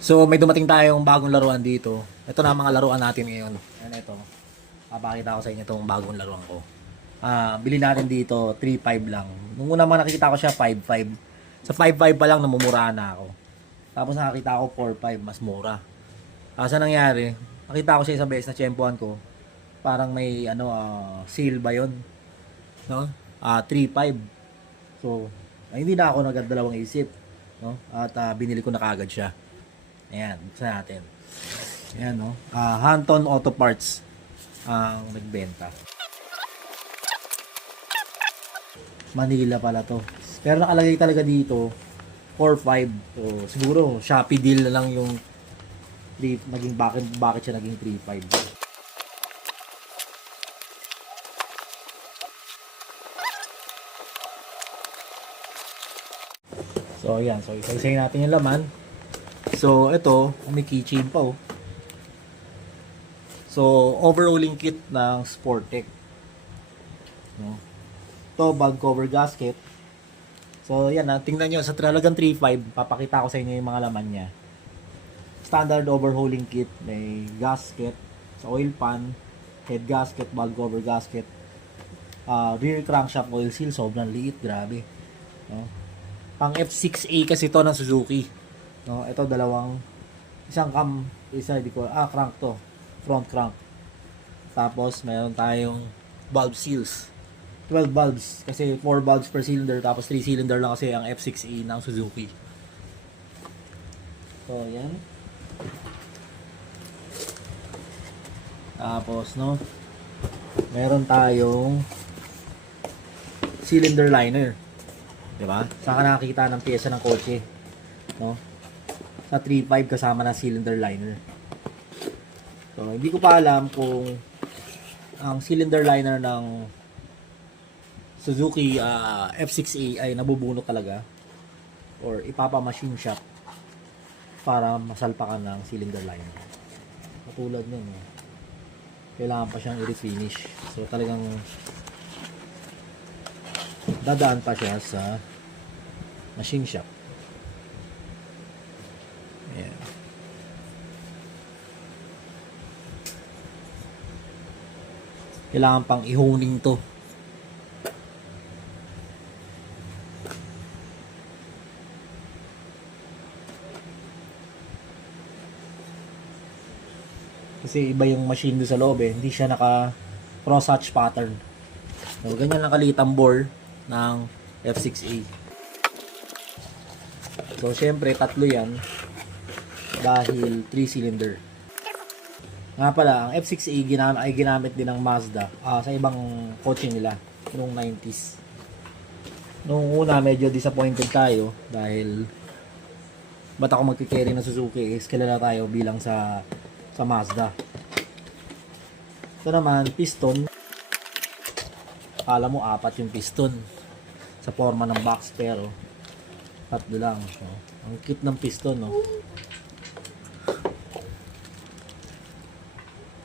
So may dumating tayong bagong laruan dito. Ito na ang mga laruan natin ngayon. Ayan ito. Papakita ko sa inyo itong bagong laruan ko. Bili natin dito 3.5 lang. Nung una mga nakikita ko siya 5.5. Sa 5.5 pa lang namumurahan na ako. Tapos nakakita ko 4.5, mas mura. Sa nangyari, nakita ko siya isang beses na tiyempohan ko. Parang may sale ba 'yon? No? 3.5. So, hindi na ako nagdalawang isip, no? At binili ko na kaagad siya. Ayan, buksan natin. Ayan, no? Hanton Auto Parts ang nagbenta. Manila pala to. Pero nakalagay talaga dito 4.5. So, siguro Shopee deal na lang yung naging bakit siya naging 3.5. So, ayan. So, isa-isayin natin yung laman. So, ito, may keychain pa, oh. So, overhauling kit ng Sportec. No? Ito, bag cover gasket. So, yan, tingnan nyo. Sa talagang 3.5, papakita ko sa inyo yung mga laman niya. Standard overhauling kit. May gasket, sa oil pan, head gasket, bag cover gasket, rear crankshaft oil seal. Sobrang liit, grabe. No? Pang F6A kasi to ng Suzuki. No, ito isang crank to. Front crank. Tapos mayroon tayong valve seals. 12 valves kasi 4 valves per cylinder tapos 3 cylinder lang kasi ang F6A ng Suzuki. So, yan. Tapos, no, meron tayong cylinder liner. Diba? Saan ka nakakita ng pyesa ng kotse, no? Sa 3.5 kasama na cylinder liner. So, hindi ko pa alam kung ang cylinder liner ng Suzuki F6A ay nabubunot talaga or ipapa-machine shop para masalpakan ng cylinder liner. Katulad nun, eh. Kailangan pa siyang i-refinish. So, talagang dadaan pa siya sa machine shop. Ayan. Kailangan pang i-honing to. Kasi iba yung machine doon sa loob, eh. Hindi siya naka cross hatch pattern. So, ganyan lang kaliit ang bore ng F6A. So, syempre, tatlo yan dahil 3 cylinder. Nga pala, ang F6A ay ginamit din ng Mazda sa ibang kotse nila noong 90s. Noong una, medyo disappointed tayo dahil ba't ako magkikerry ng Suzuki is kilala tayo bilang sa Mazda. Ito naman, piston. Akala mo 4 yung piston sa forma ng box pero 3 lang. So, ang cute ng piston, no?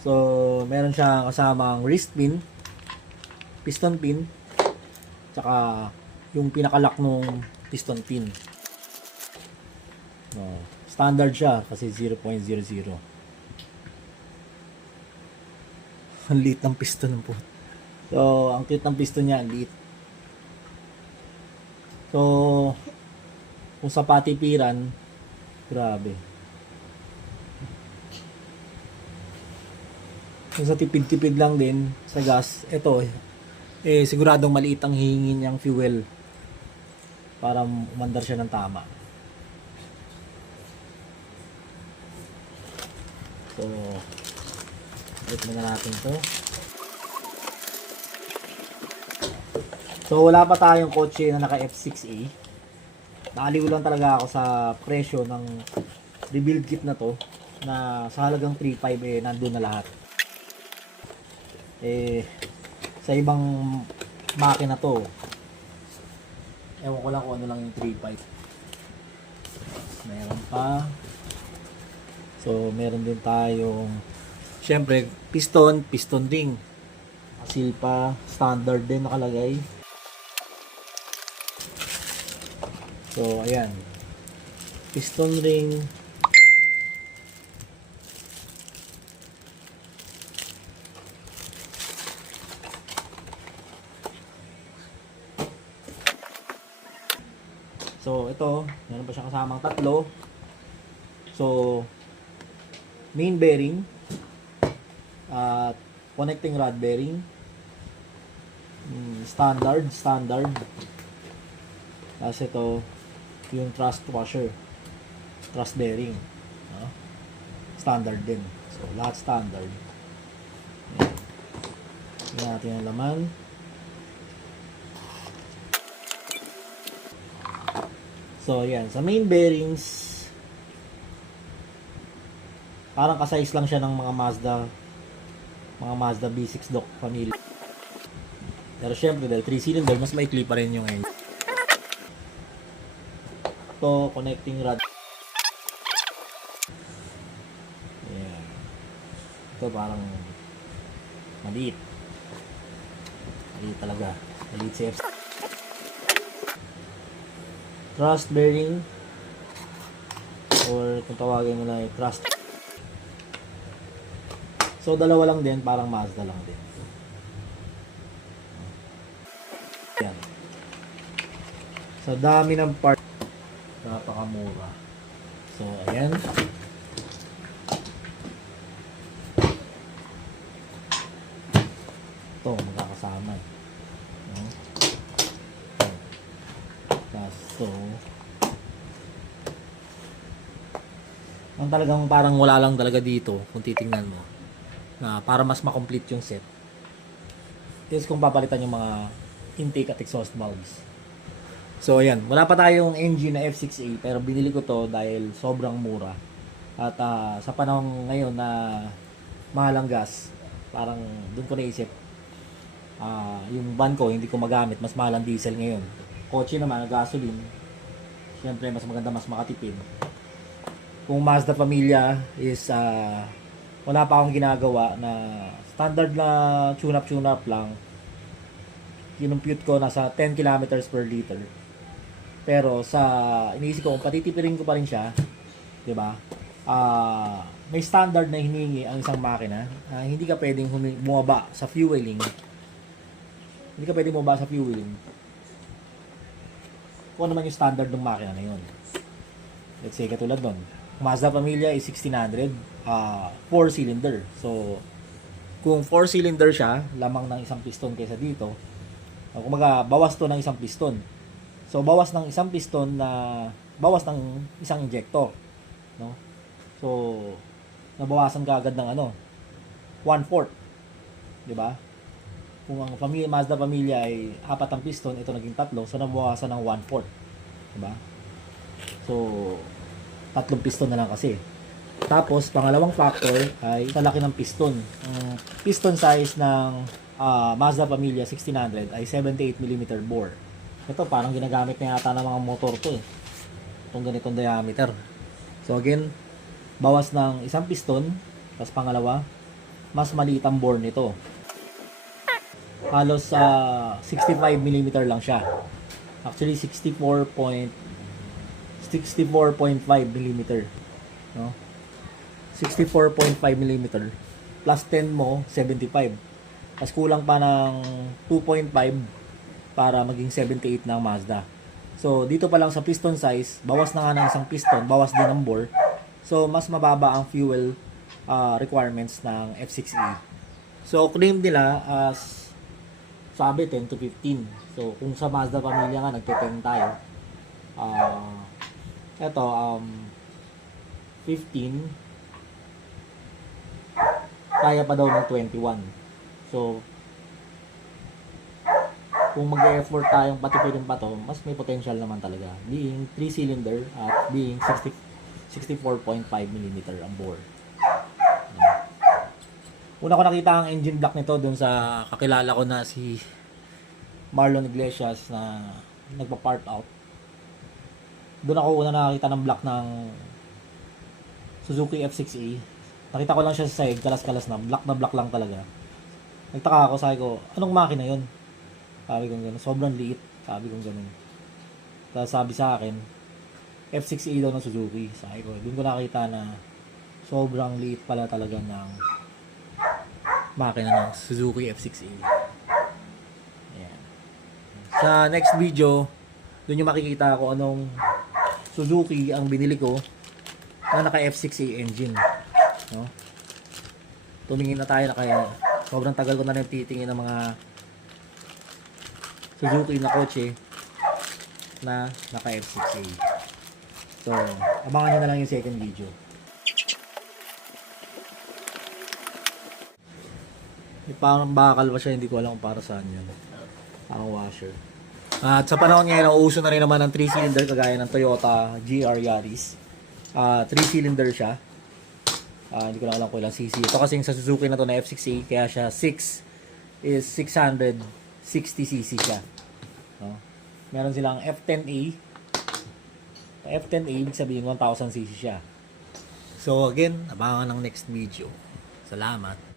So, meron siyang kasamang wrist pin, piston pin, tsaka yung pinakalock nung piston pin. No, standard siya kasi 0.00. Ang liit ng piston po. So, ang cute ng piston niya, ang liit. So, kung sa patipiran, grabe. Kung sa tipid-tipid lang din sa gas, ito siguradong maliit ang hihingin niyang fuel para umandar siya ng tama. So, ulit na natin to. So, wala pa tayong kotse na naka F6A. Naaliw lang talaga ako sa presyo ng rebuild kit na to na sa halagang 3.5 nandun na lahat. Sa ibang makina to, ewan ko lang kung ano lang yung 3.5. Meron pa. So, meron din tayong syempre, piston ring. Seal pa, standard din nakalagay. So, ayan. Piston ring, So, ito, meron pa siya kasamang tatlo. So, main bearing at connecting rod bearing. Standard. Tapos ito, yung thrust washer. Thrust bearing. No? Standard din. So, lahat standard. Ayan. Tingnan natin ang laman. So, yan. Sa main bearings, parang kasize lang siya ng mga Mazda B6 Dock family. Pero syempre, dahil 3-cylinder, mas maikli pa rin yung engine. Ito, connecting rod. Ayan. Ito, parang maliit. Maliit talaga. Maliit si F6. Thrust bearing, or kung tawagin mo na yung thrust. So, dalawa lang din, parang Mazda lang din. Yan. So, dami ng part. Napakamura. So, ayan. Ito, magkakasama eh. No? So, ang talagang parang wala lang talaga dito kung titingnan mo na para mas ma-complete yung set is kung papalitan yung mga intake at exhaust valves. So ayan, wala pa tayong engine na F6A pero binili ko to dahil sobrang mura at sa panahon ngayon na mahal ang gas, parang doon ko naisip yung van ko hindi ko magamit, mas mahal ang diesel ngayon. Kotse naman, gasoline. Siyempre, mas maganda, mas makatipid. Kung Mazda Familia is wala pa akong ginagawa na standard na tune-up lang. Kinumpute ko nasa 10 kilometers per liter. Pero iniisip ko kung patitipirin ko pa rin siya, 'di ba? May standard na hinihingi ang isang makina. Hindi ka pwedeng bumaba sa fueling. Hindi ka pwedeng bumaba sa fueling. Kung ano man yung standard ng makina na yun. Let's say, katulad nun. Mazda Familia is 1600, 4-cylinder. So, kung 4-cylinder siya, lamang ng isang piston kaysa dito, kumaga, bawas to ng isang piston. So, bawas ng isang piston bawas ng isang injector. No? So, nabawasan ka agad ng 1/4. Diba? Kung ang Mazda Familia ay 4 ang piston, ito naging 3, so nabawasan ng 1/4. Diba? So, 3 piston na lang kasi. Tapos, pangalawang factor ay sa laki ng piston. Ang piston size ng Mazda Familia 1600 ay 78mm bore. Ito, parang ginagamit na yata ng mga motor to eh. Itong ganitong diameter. So, again, bawas ng isang piston. Tapos pangalawa, mas maliit ang bore nito. Halos 65mm lang siya. Actually 64.5 mm, no? 64.5 mm plus 10 mo 75. Tapos kulang pa ng 2.5 para maging 78 ng Mazda. So dito pa lang sa piston size, bawas na nga ng isang piston, bawas din ng bore. So mas mababa ang fuel requirements ng F6E. So claim nila as sabi 10 to 15. So kung sa Mazda Familia nga nagte-10 tayo. Ito 15 kaya pa daw ng 21. So kung mag-effort tayong patipirin pa to, mas may potential naman talaga. Being 3-cylinder at being 64.5mm ang bore. Una ko nakita ang engine block nito dun sa kakilala ko na si Marlon Iglesias na nagpa-part out. Doon ako una nakakita ng block ng Suzuki F6A. Nakita ko lang siya sa side, kalas-kalas na block lang talaga. Nagtaka ako, sabi ko, anong makina yun? Sabi ko gano'n, sobrang liit. Sabi ko gano'n. Tapos sabi sa akin, F6A daw ng Suzuki. Sabi ko, doon ko nakita na sobrang liit pala talaga ng makina ng Suzuki F6A. Ayan. Sa next video, Doon yung makikita ko anong Suzuki ang binili ko na naka F6A engine. No? Tumingin na tayo na kaya sobrang tagal ko na rin titingin ng mga Suzuki na kotse na naka F6A. So, abangan nyo na lang yung second video. Parang bakal pa siya, hindi ko alam kung para saan yun. Parang washer. At sa panahon ngayon, nauuso na rin naman ng 3-cylinder kagaya ng Toyota GR Yaris. 3-cylinder siya. Hindi ko na alam kung ilang cc. Ito kasing sa Suzuki na to na F6A, kaya siya 6 is 660cc siya. No? Meron silang F10A. F10A, ibig sabihin 1000cc siya. So again, abangan ng next video. Salamat.